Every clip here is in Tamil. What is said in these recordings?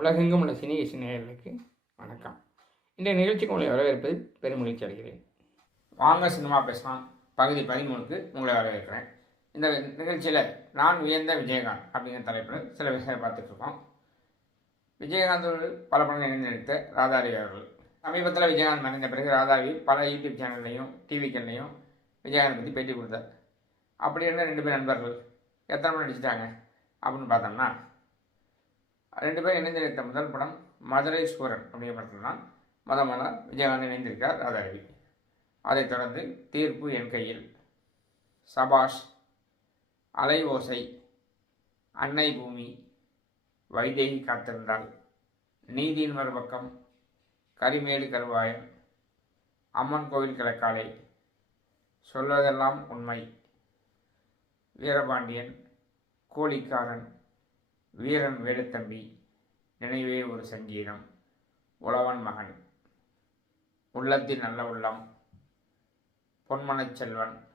உலகெங்கும் உள்ள சினி சினியர்களுக்கு வணக்கம். இந்த நிகழ்ச்சிக்கு உங்களை வரவேற்பது பெருமகிழ்ச்சி அடைகிறேன். வாங்க சினிமா பேசலாம். பகுதி பதிமூணுக்கு உங்களை வரவேற்கிறேன். இந்த நிகழ்ச்சியில் நான் வியந்த விஜயகாந்த் அப்படிங்கிற தலைப்பில் சில விஷயம் பார்த்துட்ருக்கோம் விஜயகாந்தோடு பல படங்கள் இணைந்து நடித்த ராதாரி அவர்கள். சமீபத்தில் விஜயகாந்த் மறைந்த பிறகு ராதாரி பல யூடியூப் சேனல்லையும் டிவிக்கள்லையும் விஜயகாந்த் பற்றி பேட்டி கொடுத்தார். அப்படி இருந்த ரெண்டு பேர் நண்பர்கள் எத்தனை படம் நடிச்சிட்டாங்க அப்படின்னு பார்த்தோம்னா ரெண்டு பேரும் இணைந்து நடித்த முதல் படம் மதுரை சூரன் அப்படிங்கிற படத்தில் தான் மதமான விஜயகாந்த் இணைந்திருக்கார் ராதாரவி. அதைத் தொடர்ந்து தீர்ப்பு என் கையில். சபாஷ் அலை ஓசை அன்னை பூமி வைதேகி காத்திருந்தால் நீதியின் மறுபக்கம் கரிமேடு கருவாயன் அம்மன் கோவில் கிழக்காலை. சொல்வதெல்லாம் உண்மை. வீரபாண்டியன் கோழிக்காரன் வீரன் வேலுத்தம்பி நினைவே ஒரு சங்கீதம். உழவன் மகன். உள்ளத்தின் நல்ல உள்ளம். பொன்மனச் செல்வன்.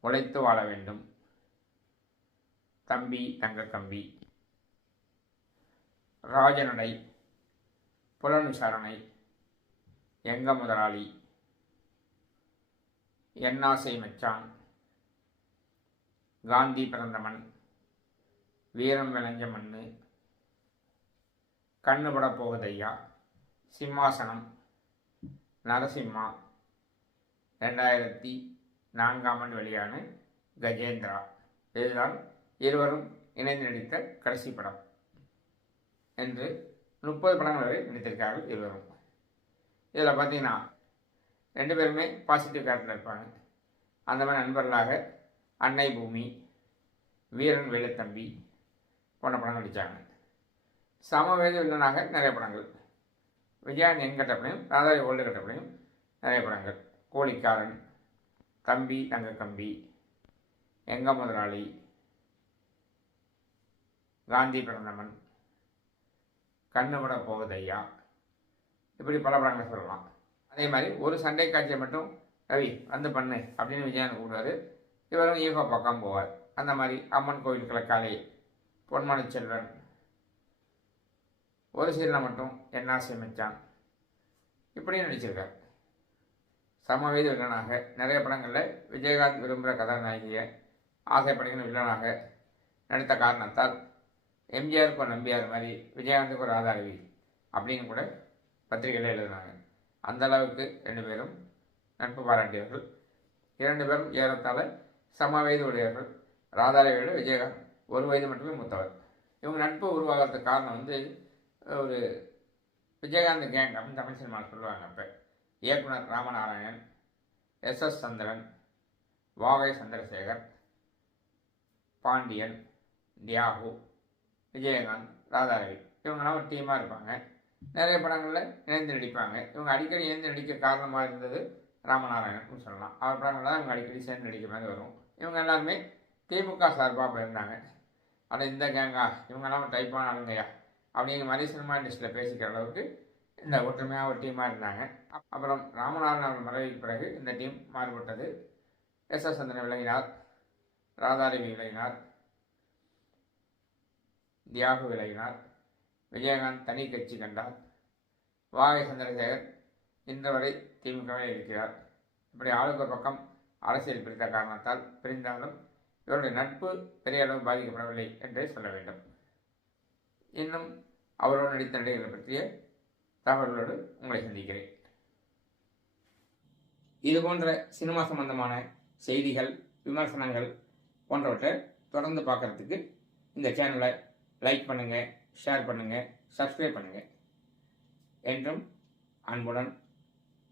உழைத்து வாழ வேண்டும். தம்பி தங்க கம்பி. ராஜநடை. புலன் விசாரணை. எங்க முதலாளி? என்னாசை மச்சான். காந்தி பிறந்தமன் வீரம் விளைஞ்ச மண்ணு. கண்ணுபட போகுதையா சிம்மாசனம். நரசிம்மா. ரெண்டாயிரத்தி நான்காம் ஆண்டு வெளியான கஜேந்திரா. இதுதான் இருவரும் இணைந்து நடித்த கடைசி படம். என்று முப்பது படங்கள் வரை நடித்திருக்கார்கள் இருவரும். இதில் பார்த்தீங்கன்னா ரெண்டு பேருமே பாசிட்டிவ் கேரக்டர் இருப்பாங்க. அந்த மாதிரி நண்பர்களாக அன்னை பூமி வீரன் வேலுத்தம்பி போன்ற படம் நடித்தாங்க சமவேத வில்லனாக நிறைய படங்கள். விஜயன் என் கட்டப்படையும் ராதாரி ஓல்டு கட்டப்படையும் நிறைய படங்கள். கோழிக்காரன் தம்பி தங்க கம்பி எங்க முதலாளி காந்தி பிறந்தமன் கண்ணுபட போவதையா இப்படி பல படங்களை சொல்லலாம். அதே மாதிரி ஒரு சண்டை காட்சியை மட்டும் ரவி வந்து பண்ணு அப்படின்னு விஜயன் கூப்பிடுவாரு. இவரும் ஈகோ பக்கம் போவார். அந்த மாதிரி அம்மன் கோவில் கிழக்காலே பொன்மனை செல்வன் ஒரு சீரில் மட்டும் என்ன மச்சான். இப்படியும் நடிச்சிருக்கார். சமவீத வில்லனாக நிறைய படங்களில் விஜயகாந்த் விரும்புகிற கதாநாயகியை ஆசைப்படுகிற வில்லனாக நடித்த காரணத்தால் எம்ஜிஆருக்கு ஒரு நம்பியார் மாதிரி விஜயகாந்துக்கு ஒரு ஆதாரவி அப்படின்னு கூட பத்திரிகையில் எழுதினாங்க. அந்த அளவுக்கு ரெண்டு பேரும் நட்பு பாராட்டியவர்கள். இரண்டு பேரும் ஏறத்தாழ சம வயது உடையவர்கள். ராதாரவியோட விஜயகாந்த் ஒரு வயது மட்டுமே மூத்தவர். இவங்க நட்பு உருவாகிறதுக்கு காரணம் வந்து ஒரு விஜயகாந்த் கேங் அப்படின்னு தமிழ் சினிமாவில் சொல்லுவாங்க அப்போ. இயக்குனர் ராமநாராயணன் எஸ் எஸ் சந்திரன் வாகை சந்திரசேகர் பாண்டியன் தியாகு விஜயகாந்த் ராதாரவி. இவங்கெல்லாம் ஒரு டீமாக இருப்பாங்க. நிறைய படங்களில் இணைந்து நடிப்பாங்க. இவங்க அடிக்கடி இணைந்து நடிக்க காரணமாக இருந்தது ராமநாராயணன் சொல்லலாம். அவர் படங்கள்லாம் தான் இவங்க அடிக்கடி சேர்ந்து நடிக்க மாதிரி வரும். இவங்க எல்லாருமே திமுக சார்பாக இருந்தாங்க. ஆனால் இந்த கேங்கா இவங்கெல்லாம் டைப்பான ஆளுங்கய்யா. அப்படிங்கிற மாதிரி சினிமா இண்டஸ்ட்ரியில் பேசிக்கிற அளவுக்கு இந்த ஒற்றுமையாக ஒரு டீமாக இருந்தாங்க. அப்புறம் ராமநாதன் அவர் மறைவுக்கு பிறகு இந்த டீம் மாறுபட்டது. எஸ் எஸ் சந்திரன் விளங்கினார் ராதாரவி விளங்கினார் தியாகு விலகினார். விஜயகாந்த் தனி கட்சி கண்டார். வாகை சந்திரசேகர் இன்று வரை திமுகவில் இருக்கிறார். இப்படி ஆளுக்கு பக்கம் அரசியல் பிரித்த காரணத்தால் பிரிந்தாலும் இவருடைய நட்பு பெரிய அளவு பாதிக்கப்படவில்லை என்றே சொல்ல வேண்டும். இன்னும் அவரோடு நடித்த நடிகர்கள் பற்றிய தகவல்களோடு உங்களை சந்திக்கிறேன். இது போன்ற சினிமா சம்பந்தமான செய்திகள் விமர்சனங்கள் போன்றவற்றை தொடர்ந்து பார்க்குறதுக்கு இந்த சேனலை லைக் பண்ணுங்கள் ஷேர் பண்ணுங்கள் சப்ஸ்கிரைப் பண்ணுங்கள் என்றும் அன்புடன்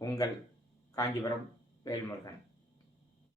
உங்கள் காஞ்சிபுரம் வேல்முருகன்.